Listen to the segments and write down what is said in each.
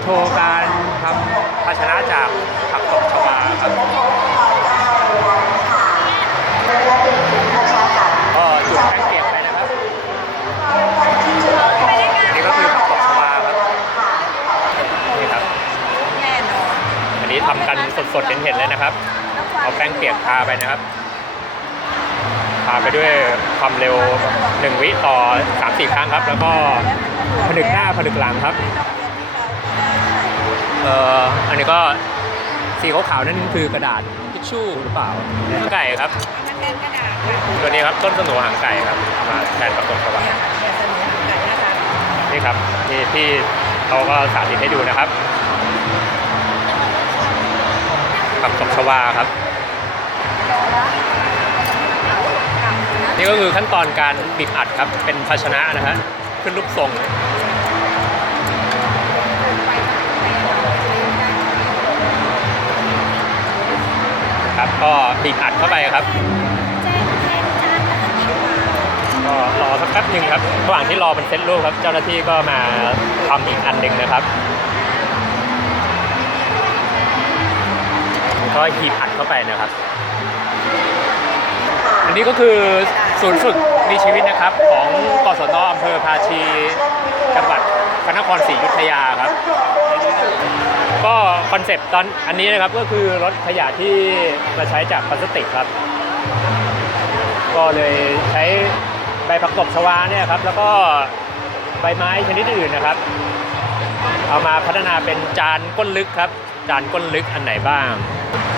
โชว์การทำภาชนะจากผักตบชวาครับก็จุดแป้งเปียกไปนะครับอันนี้ก็คือผักตบชวาครับนี่ครับ แน่นอนอันนี้ทำกันสดๆเห็นๆเลยนะครับ เอาแป้งเปียกทาไปนะครับทาไปด้วยความเร็ว 1 วิต่อ 3-4 ครั้งครับ แล้วก็ผนึกหน้าผนึกหลังครับ เอ่ออันนี้ก็สีขาวๆนั่นคือกระดาษทิชชู่หรือเปล่าไก่ครับ มันเป็นกระดาษค่ะตัวนี้ครับต้นสนุหางไก่ครับเอามาแทนประกบชวาเนี่ยเนี่ยเสนอไก่หน้าตานี่ครับนี่ที่เขาก็สาธิตให้ดูนะครับผักตบชวาครับ นี่ก็คือขั้นตอนการบีบอัดครับ เป็นภาชนะนะฮะขึ้นรูปทรง ครับ ก็บีบอัดเข้าไปครับ ก็รอสักแป๊บหนึ่งครับ ระหว่างที่รอเป็นเซตรูปครับ เจ้าหน้าที่ก็มาทำอีกอันหนึ่งนะครับ ก็หีบอัดเข้าไปนะครับ อันนี้ก็คือศูนย์ฝึกมีชีวิตนะครับ ของกศนอำเภอภาชีจังหวัดพระนครศรีอยุธยาครับ ก็คอนเซปต์ตอนอันนี้นะครับก็คือรถขยะที่มาใช้จากพลาสติกครับ ก็เลยใช้ใบผักตบชวาเนี่ยครับ แล้วก็ใบไม้ชนิดอื่นนะครับ เอามาพัฒนาเป็นจานก้นลึกครับ จานก้นลึกอันไหนบ้าง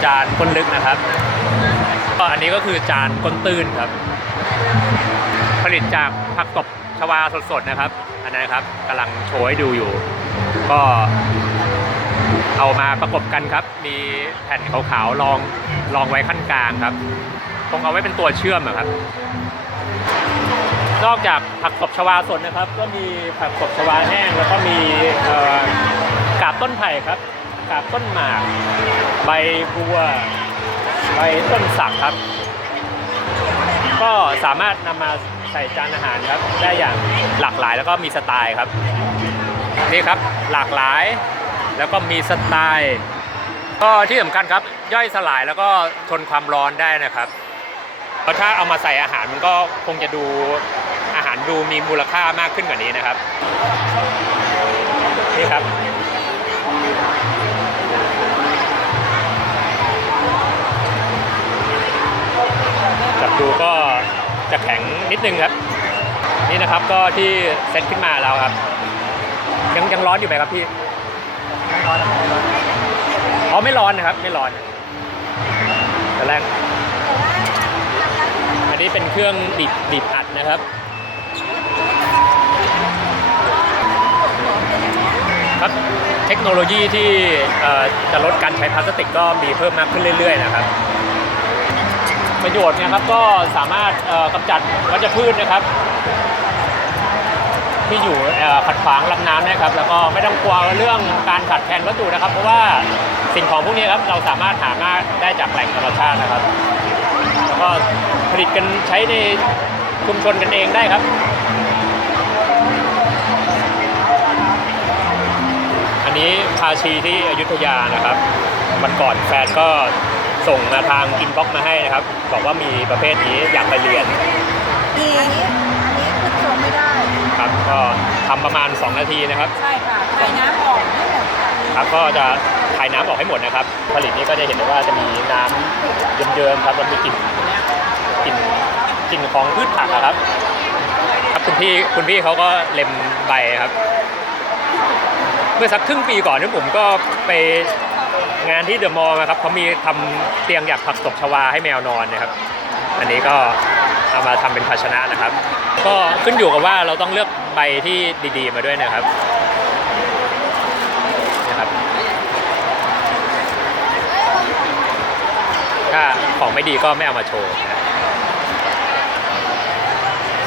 จานก้นลึกนะครับก็อันนี้ก็คือจานก้นตื้นครับ ผลิตจากผักตบชวาสดๆนะครับ อันนั้นครับกำลังโชว์ให้ดูอยู่ ก็ เอามาประกบกันครับ มีแผ่นขาวๆรองรองไว้ขั้นกลางครับคงเอาไว้เป็นตัวเชื่อมอะครับ นอกจากผักตบชวาสดนะครับ ก็มีผักตบชวาแห้งแล้วก็มีกาบต้นไผ่ครับ กาบต้นหมาก ใบบัวใบต้นสักครับ ก็สามารถนำมาใส่จานอาหารครับ ได้อย่างหลากหลายแล้วก็มีสไตล์ครับ นี่ครับหลากหลาย แล้วก็มีสไตล์ ก็ที่สำคัญครับย่อยสลายแล้วก็ทนความร้อนได้นะครับเพราะถ้าเอามาใส่อาหารมันก็คงจะดูอาหารดูมีมูลค่ามากขึ้นกว่านี้นะครับนี่ครับจับดูก็จะแข็งนิดนึงครับ นี่นะครับก็ที่เซตขึ้นมาแล้วครับยังยังร้อนอยู่ไหมครับพี่ อ๋อไม่ร้อนนะครับ ไม่ร้อนแต่แรกอันนี้เป็นเครื่องบีบบีบอัดนะครับ ครับเทคโนโลยีที่จะลดการใช้พลาสติกก็มีเพิ่มมากขึ้นเรื่อย ๆ นะครับประโยชน์เนะครับก็สามารถกำจัดวัชพืชนะครับ ที่อยู่ขัดขวางลำน้ำนะครับ แล้วก็ไม่ต้องกลัวเรื่องการขาดแคลนวัตถุนะครับ เพราะว่าสิ่งของพวกนี้ครับเราสามารถหามาได้จากแหล่งธรรมชาตินะครับ แล้วก็ผลิตกันใช้ในชุมชนกันเองได้ครับ อันนี้พาชีที่อยุธยานะครับวันก่อนแฟนก็ส่งมาทางอินบ็อกมาให้นะครับ บอกว่ามีประเภทนี้อยากไปเรียนอันนี้อันนี้ขึ้นชมไม่ได้ ประมาณ 2 นาทีนะครับ ใช่ค่ะใช้น้ำออกไม่หมดค่ะครับก็จะถ่ายน้ำออกให้หมดนะครับ ผลิตนี้ก็จะเห็นได้ว่าจะมีน้ำเยิ้มๆครับมันมีกลิ่นกลิ่นกลิ่นของพืชผักอะครับ ครับคุณพี่คุณพี่เขาก็เล็มใบครับ เมื่อสักครึ่งปีก่อนนี่ผมก็ไปงานที่เดอะมอลล์นะครับเขามีทำเตียงอยากผักตบชวาให้แมวนอนนะครับ อันนี้ก็ เอามาทำเป็นภาชนะนะครับ ก็ขึ้นอยู่กับว่าเราต้องเลือกใบที่ดีๆมาด้วยนะครับนะครับ ถ้าของไม่ดีก็ไม่เอามาโชว์นะ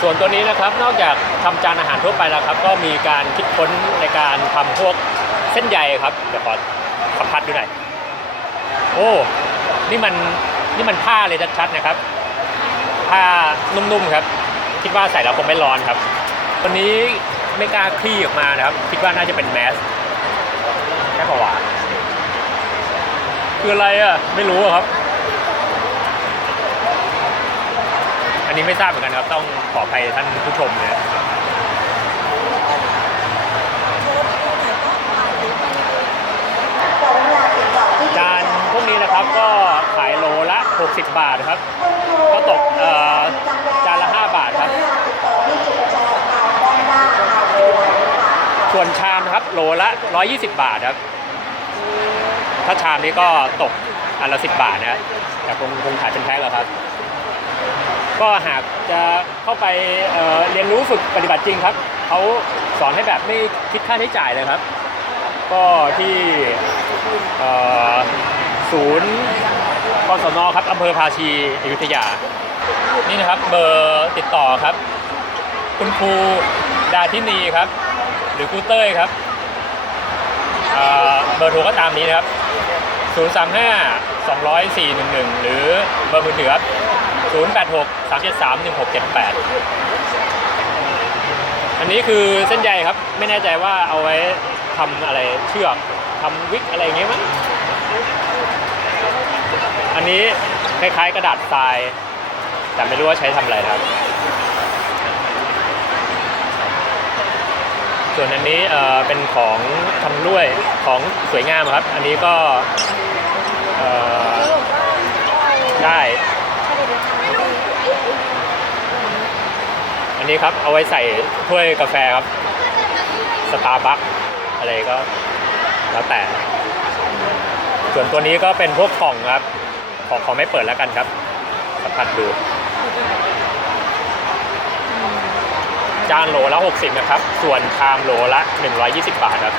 ส่วนตัวนี้นะครับนอกจากทำจานอาหารทั่วไปแล้วครับ ก็มีการคิดค้นในการทำพวกเส้นใยครับเดี๋ยวขอสัมผัสดูหน่อยโอ้นี่มันนี่มันผ้าเลยชัดๆนะครับ ผ้านุ่มๆครับ คิดว่าใส่แล้วคงไม่ร้อนครับวันนี้ไม่กล้าคลี่ออกมานะครับ คิดว่าน่าจะเป็นแมสแค่ผวาคืออะไรอะ ไม่รู้ครับ อันนี้ไม่ทราบเหมือนกันครับ ต้องขออภัยท่านผู้ชมเนี่ยจานพวกนี้นะครับก็ขายโลละ 60 บาทครับ ก็ตกจานละ 5 บาทครับ ส่วนชามครับโลละ 120 บาทครับ ถ้าชามนี้ก็ตกอันละ 10 บาทนะแต่คงคงขายเป็นแพ็คแล้วครับ ก็หากจะเข้าไปเเรียนรู้ฝึกปฏิบัติจริงครับ เขาสอนให้แบบไม่คิดค่าใช้จ่ายเลยครับ ก็ที่ศูนย์ กศนครับอำเภอภาชีอยุธยา นี่นะครับเบอร์ติดต่อครับ คุณครูดาทินีครับ หรือครูเต้ยครับเบอร์โทรก็ตามนี้นะครับ 035 200 411 หรือเบอร์มือถือครับ 086 373 1678 อันนี้คือเส้นใยครับ ไม่แน่ใจว่าเอาไว้ทำอะไรเชือกทำวิกอะไรอย่างเงี้ยมั้ง อันนี้คล้ายๆกระดาษทราย แต่ไม่รู้ว่าใช้ทำอะไรนะครับ ส่วนอันนี้เอ่อเป็นของทำลวยของสวยงามครับ อันนี้ก็เอ่อได้ อันนี้ครับเอาไว้ใส่ถ้วยกาแฟครับ สตาร์บัคอะไรก็แล้วแต่ ส่วนตัวนี้ก็เป็นพวกกล่องครับ ขอขอไม่เปิดแล้วกันครับสัมผัสดู จานโหลละ 60 นะครับ ส่วนชามโหลละ 120 บาทครับ